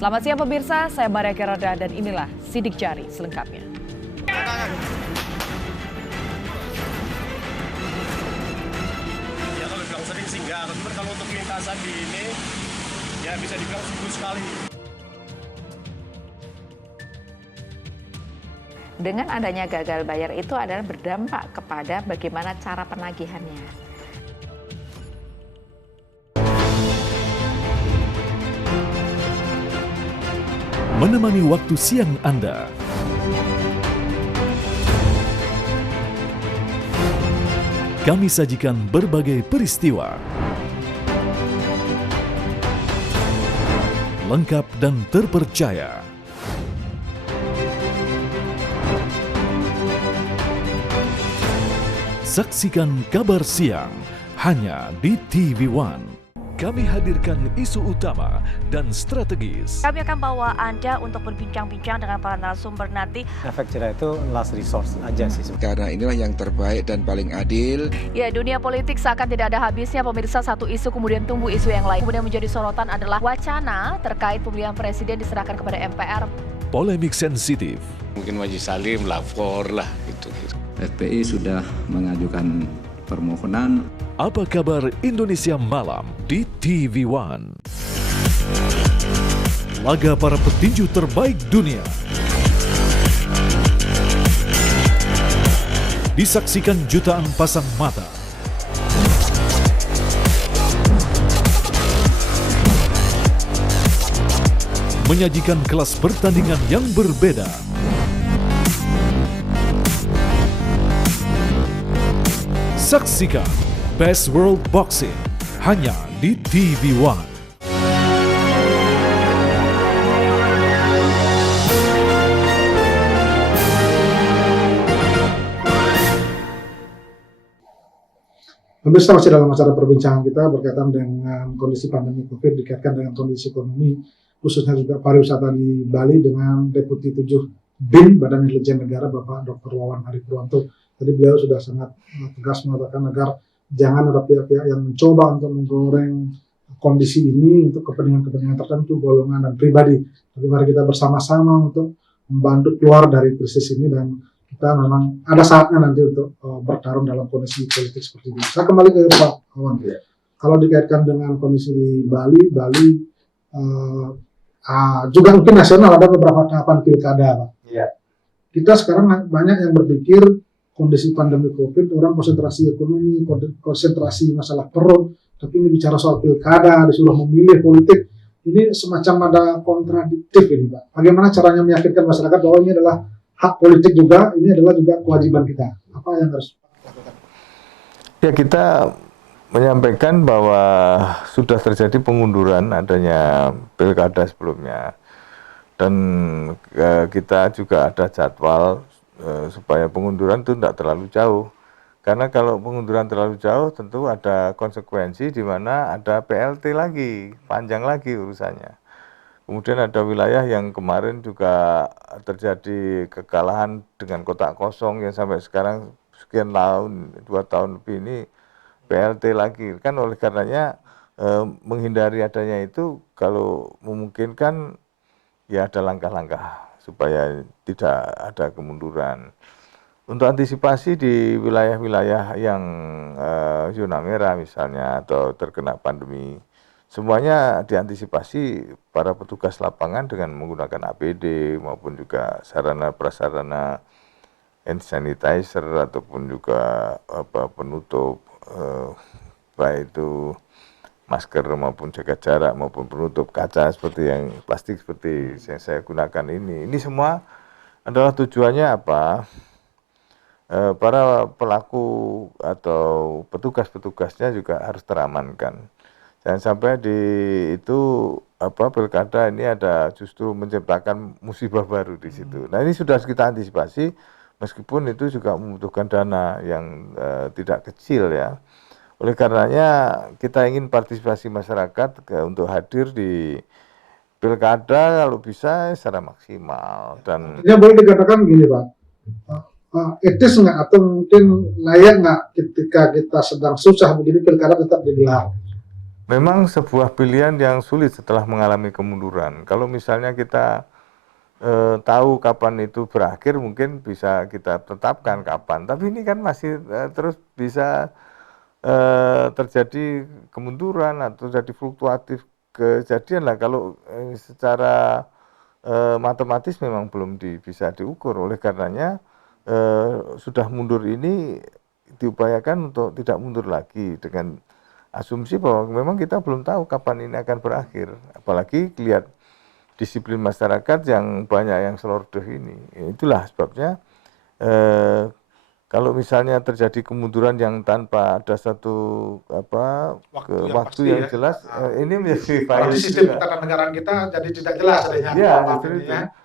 Selamat siang pemirsa, saya Maria Keroda dan inilah Sidik Jari selengkapnya. Ya, teman-teman kalau untuk lintasan di ini, ya bisa dibilang sibuk sekali. Dengan adanya gagal bayar itu adalah berdampak kepada bagaimana cara penagihannya. Menemani waktu siang Anda. Kami sajikan berbagai peristiwa. Lengkap dan terpercaya. Saksikan Kabar Siang hanya di TV One. Kami hadirkan isu utama dan strategis. Kami akan bawa Anda untuk berbincang-bincang dengan para narasumber nanti. Efek jerah itu last resource aja sih. Karena inilah yang terbaik dan paling adil. Ya, dunia politik seakan tidak ada habisnya. Pemirsa, satu isu kemudian tumbuh isu yang lain. Kemudian menjadi sorotan adalah wacana terkait pemilihan presiden diserahkan kepada MPR. Polemik sensitif. Mungkin Majelis Salim lapor lah gitu. FPI sudah mengajukan permohonan. Apa kabar Indonesia Malam di TV One? Laga para petinju terbaik dunia disaksikan jutaan pasang mata. Menyajikan kelas pertandingan yang berbeda. Saksikan Best World Boxing hanya di TV One. Pemirsa, masih dalam acara perbincangan kita berkaitan dengan kondisi pandemi COVID, dikaitkan dengan kondisi ekonomi, khususnya juga pariwisata di Bali dengan Deputi 7 BIN, Badan Intelijen Negara, Bapak Dr. Wawan Hari Purwanto. Tadi beliau sudah sangat tegas mengatakan agar jangan ada pihak-pihak yang mencoba untuk menggoreng kondisi ini untuk kepentingan-kepentingan tertentu, golongan dan pribadi. Tapi mari kita bersama-sama untuk membantu keluar dari krisis ini, dan kita memang ada saatnya nanti untuk bertarung dalam kondisi politik seperti ini. Saya kembali ke Pak Wawan. Kalau dikaitkan dengan kondisi di Bali juga mungkin nasional ada beberapa tahapan pilkada, Pak. Kita sekarang banyak yang berpikir kondisi pandemi COVID, orang konsentrasi ekonomi, konsentrasi masalah perut, tapi ini bicara soal pilkada, disuruh memilih politik, ini semacam ada kontradiktif ini, Pak. Bagaimana caranya meyakinkan masyarakat bahwa ini adalah hak politik juga, ini adalah juga kewajiban kita. Apa yang harus dilakukan? Ya, kita menyampaikan bahwa sudah terjadi pengunduran adanya pilkada sebelumnya, dan kita juga ada jadwal supaya pengunduran itu tidak terlalu jauh, karena kalau pengunduran terlalu jauh tentu ada konsekuensi di mana ada PLT lagi, panjang lagi urusannya. Kemudian ada wilayah yang kemarin juga terjadi kekalahan dengan kotak kosong yang sampai sekarang sekian tahun, 2 tahun lebih ini PLT lagi. Kan oleh karenanya menghindari adanya itu, kalau memungkinkan ya ada langkah-langkah supaya tidak ada kemunduran. Untuk antisipasi di wilayah-wilayah yang zona merah misalnya atau terkena pandemi, semuanya diantisipasi para petugas lapangan dengan menggunakan APD maupun juga sarana prasarana hand sanitizer ataupun juga penutup baik itu masker maupun jaga jarak maupun penutup kaca seperti yang plastik seperti yang saya gunakan ini. Ini semua adalah tujuannya apa? Para pelaku atau petugas-petugasnya juga harus teramankan. Jangan sampai di itu pilkada ini ada justru menciptakan musibah baru di situ. Nah, ini sudah kita antisipasi, meskipun itu juga membutuhkan dana yang tidak kecil ya. Oleh karenanya kita ingin partisipasi masyarakat untuk hadir di pilkada kalau bisa secara maksimal. Dan ya boleh dikatakan gini, Pak, etis nggak atau mungkin layak nggak ketika kita sedang susah begini pilkada tetap digelar? Memang sebuah pilihan yang sulit setelah mengalami kemunduran. Kalau misalnya kita tahu kapan itu berakhir, mungkin bisa kita tetapkan kapan. Tapi ini kan masih terus bisa terjadi kemunduran atau jadi fluktuatif kejadian lah. Kalau secara matematis memang belum bisa diukur. Oleh karenanya sudah mundur ini diupayakan untuk tidak mundur lagi dengan asumsi bahwa memang kita belum tahu kapan ini akan berakhir. Apalagi lihat disiplin masyarakat yang banyak yang seloroh ini. Itulah sebabnya kalau misalnya terjadi kemunduran yang tanpa ada satu waktu yang jelas, ini menjadi Kalau sistem ketatanegaraan kita jadi tidak jelas adanya. Ya,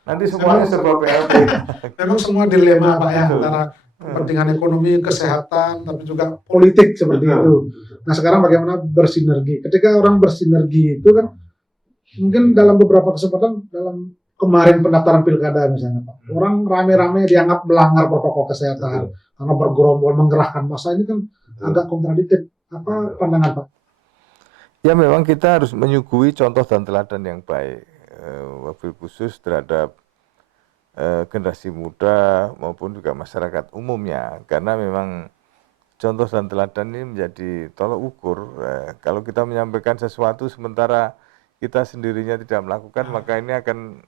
nanti semuanya serba PLT. Memang semua dilema Pak ya, antara kepentingan ekonomi, kesehatan, tapi juga politik seperti itu. Nah sekarang bagaimana bersinergi? Ketika orang bersinergi itu kan, mungkin dalam beberapa kesempatan dalam kemarin pendaftaran pilkada misalnya Pak, orang rame-rame dianggap melanggar protokol kesehatan karena bergerombol menggerahkan massa, ini kan agak kontradiktif. Apa pandangan Pak? Ya memang kita harus menyuguhi contoh dan teladan yang baik, wabil khusus terhadap generasi muda maupun juga masyarakat umumnya, karena memang contoh dan teladan ini menjadi tolok ukur. Kalau kita menyampaikan sesuatu sementara kita sendirinya tidak melakukan, maka ini akan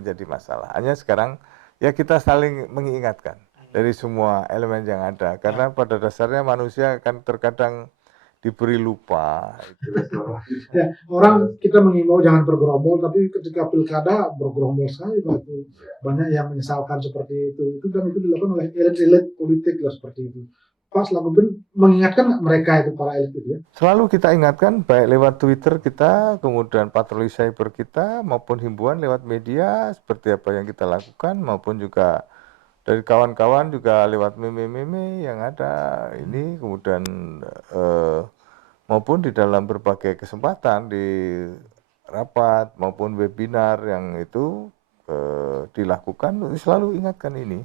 menjadi masalah. Hanya sekarang ya kita saling mengingatkan dari semua elemen yang ada, karena pada dasarnya manusia akan terkadang diberi lupa. Ya, orang kita mengimbau jangan bergerombol, tapi ketika pilkada bergerombol sekali Pak. Banyak yang menyesalkan seperti itu. Dan itu dilakukan oleh elit-elit politik lah seperti itu. Pak selaku mengingatkan mereka itu, para elit itu ya? Selalu kita ingatkan, baik lewat Twitter kita, kemudian patroli cyber kita, maupun himbauan lewat media seperti apa yang kita lakukan, maupun juga dari kawan-kawan juga lewat meme-meme yang ada ini, kemudian maupun di dalam berbagai kesempatan di rapat maupun webinar yang itu dilakukan, selalu ingatkan ini.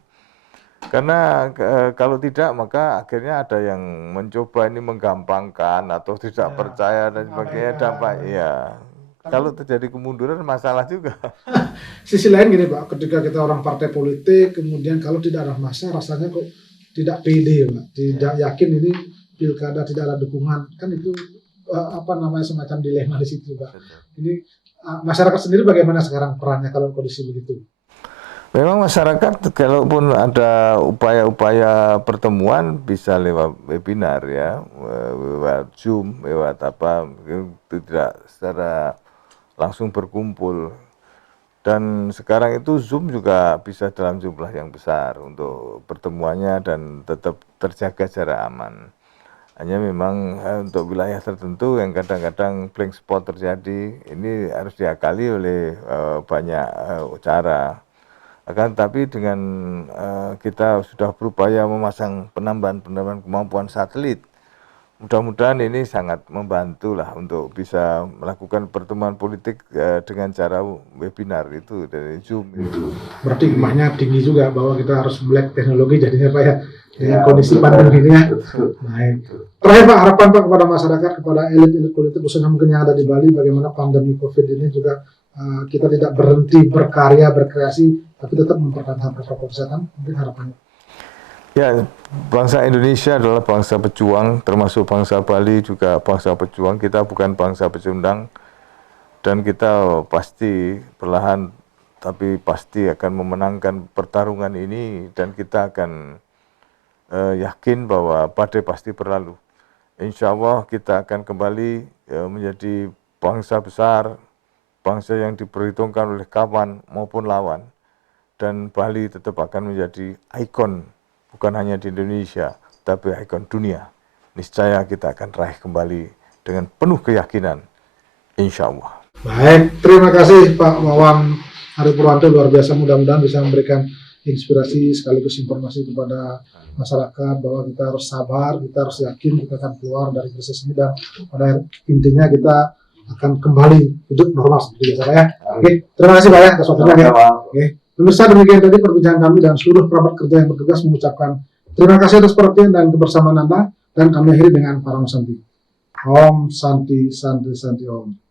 Karena kalau tidak maka akhirnya ada yang mencoba ini menggampangkan atau tidak percaya dan sebagainya, dampak ya. Kalau terjadi kemunduran masalah juga. Sisi lain gini Pak, ketika kita orang partai politik, kemudian kalau tidak ada massa rasanya kok tidak pede Pak, tidak yakin ini pilkada tidak ada dukungan, kan itu semacam dilema di situ Pak. Ini masyarakat sendiri bagaimana sekarang perannya kalau kondisi begitu? Memang masyarakat kalaupun ada upaya-upaya pertemuan bisa lewat webinar ya, lewat Zoom, lewat apa, tidak secara langsung berkumpul. Dan sekarang itu Zoom juga bisa dalam jumlah yang besar untuk pertemuannya dan tetap terjaga jarak aman. Hanya memang untuk wilayah tertentu yang kadang-kadang blank spot terjadi, ini harus diakali oleh banyak cara. Akan tapi dengan kita sudah berupaya memasang penambahan kemampuan satelit, mudah-mudahan ini sangat membantu lah untuk bisa melakukan pertemuan politik dengan cara webinar itu dari Zoom itu. Berarti hikmahnya tinggi juga bahwa kita harus melek teknologi jadinya Pak ya, dengan kondisi pandemi ini ya. Baik. Terakhir Pak, harapan Pak kepada masyarakat, kepada elit-elit politik khususnya mungkin yang ada di Bali, bagaimana pandemi COVID ini juga kita tidak berhenti berkarya, berkreasi, tapi tetap mempertahankan protokol kesehatan, mungkin harapannya. Ya, bangsa Indonesia adalah bangsa pejuang, termasuk bangsa Bali juga bangsa pejuang. Kita bukan bangsa pecundang, dan kita pasti perlahan tapi pasti akan memenangkan pertarungan ini, dan kita akan yakin bahwa badai pasti berlalu. Insya Allah kita akan kembali menjadi bangsa besar, bangsa yang diperhitungkan oleh kawan maupun lawan, dan Bali tetap akan menjadi ikon bukan hanya di Indonesia tapi ikon dunia. Niscaya kita akan raih kembali dengan penuh keyakinan, insya Allah. Baik, terima kasih Pak Wawan Ari Purwanto, luar biasa, mudah-mudahan bisa memberikan inspirasi sekaligus informasi kepada masyarakat bahwa kita harus sabar, kita harus yakin kita akan keluar dari krisis ini, dan pada intinya kita akan kembali hidup normal seperti biasa ya. Oke, terima kasih Pak ya atas waktunya ya. Oke, pemirsa, demikian tadi perbincangan kami dan seluruh kerabat kerja yang bertugas mengucapkan terima kasih atas perhatian dan kebersamaan Anda, dan kami akhiri dengan Parang Santi. Om Santi Santi Santi Om.